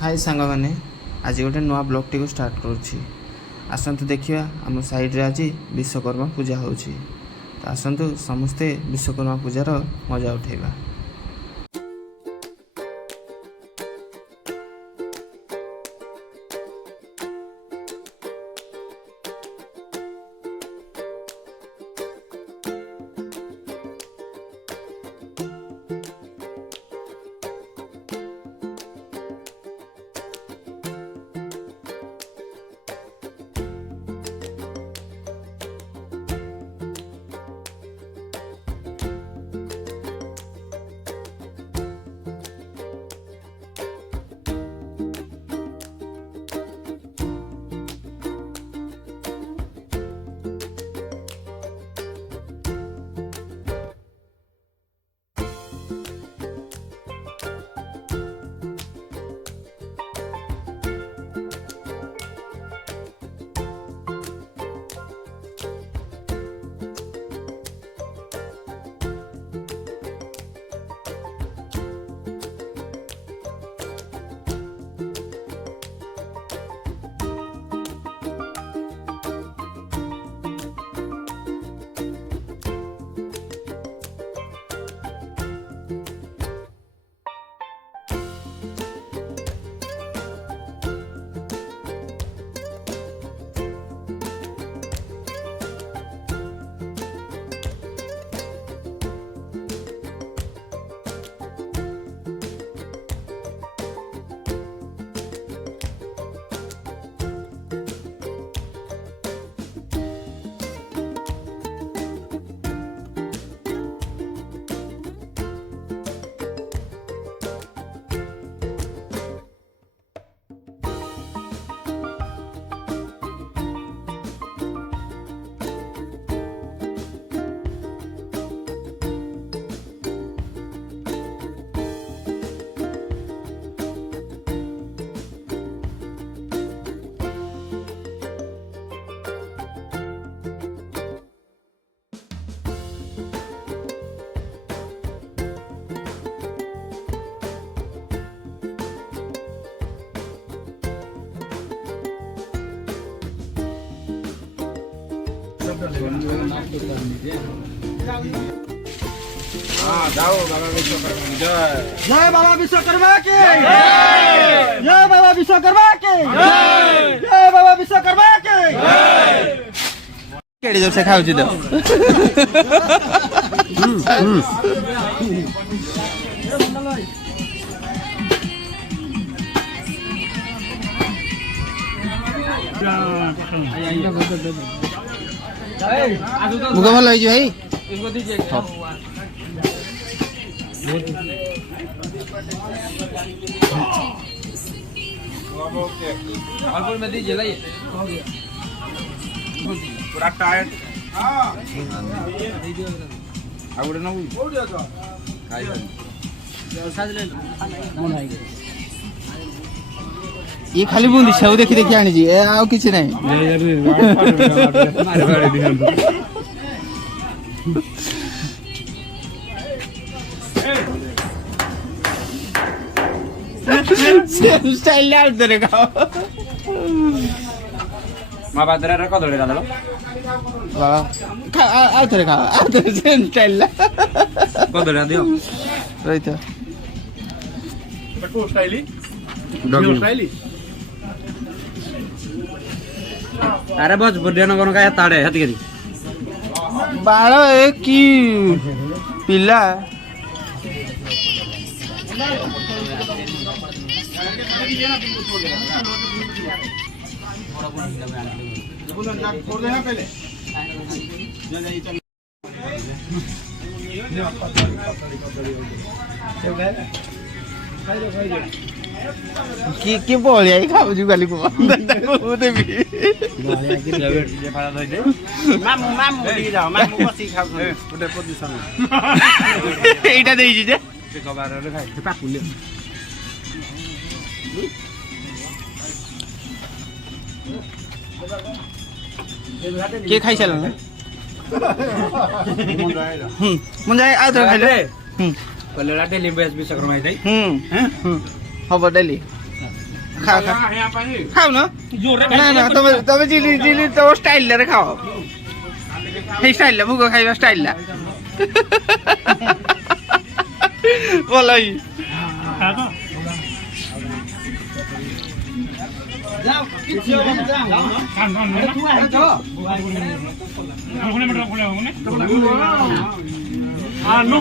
हाय सांग मैंने आज गोटे नुआ ब्लॉग टी स्टार्ट करुँची आसतु देखा आम साइड्रे आज विश्वकर्मा पूजा होची तो आसतु समस्ते विश्वकर्मा पूजार मजा उठेगा। जाओ बाबा विश्वकर्मा जय जय बाबा विश्वकर्मा के जय बाबा विश्वकर्मा के जय बाबा विश्वकर्मा के केड़ी जब से खाऊ छी तो मुझे भल होई भाई इसको दीजिए अलपुर में दीजिए लाइए पूरा टाइट आउडे ना ये खाली बूंदी सब देखी देखी आनी जी आ किसी नहीं सेम स्टाइल आउट दे खाओ मां बादरा रे को दले दादलो बाबा खा आउट रे खाओ आउट सेम स्टाइल को दले दियो रहित पटो स्टाइली डॉग स्टाइली अरे बस बुढ़िया न कोन का ताड़े हती करी बाळ ए की पिला की बोल आई खाऊ जु गाली को देबी मामू मामू दी जाओ मामू बसी खाऊ उठे पोजीशन एटा देई छी जे से कबार रे खाई से पाकुले के खाई चल मुंजा आ तो खाई ले कलेला डेली बेस विश्वकर्मा है हब डेली খাও খাও খাও না না না তুমি তুমি জিলি জিলি তো স্টাইল রে খাও এই স্টাইল মুগো খাইবা স্টাইল বলাই যাও কিছু হবে যাও তুই আই তো Ah, no.